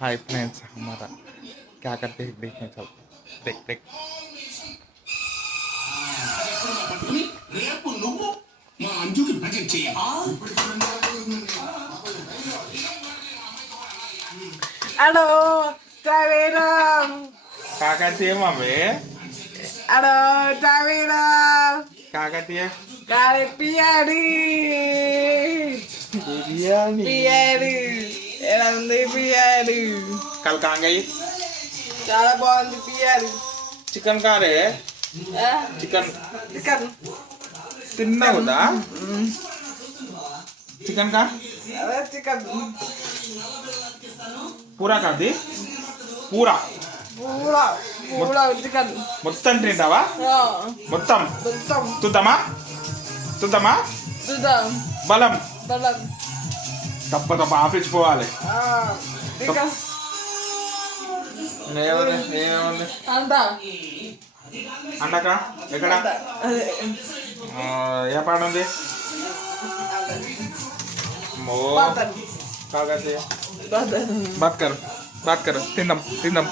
Hi friends, हमारा क्या करते हैं देखने चल। देख देख। రేపు నువ్వు మా అంజుకి భజన చేయాలి. Halo, Tawira. क्या करती है मम्मी? Halo, Tawira. क्या करती है? Kari Piari. Biryani. Piari. Erandi Piari. कल कहाँ गई? Cara bondi Piari. चिकन कहाँ रहे? Chicken Ikan. तिन्ना होता? चिकन का Ada chicken. पूरा कर दी? पूरा Pula chicken. మొత్తం తింటావా? Ya, మొత్తం bentam. తుద్దమా? తుద్దమా? Sudah. బలం Dalam. తప్ప తప్ప ఆఫీస్ పోవాలి. Ikan. ఏముంది Anda. అన్నక ఎక్కడ ఏ పాట ఉంది? మో Badan. కాకతీయ Badan. బాత్ కరు తిందాం తిందాం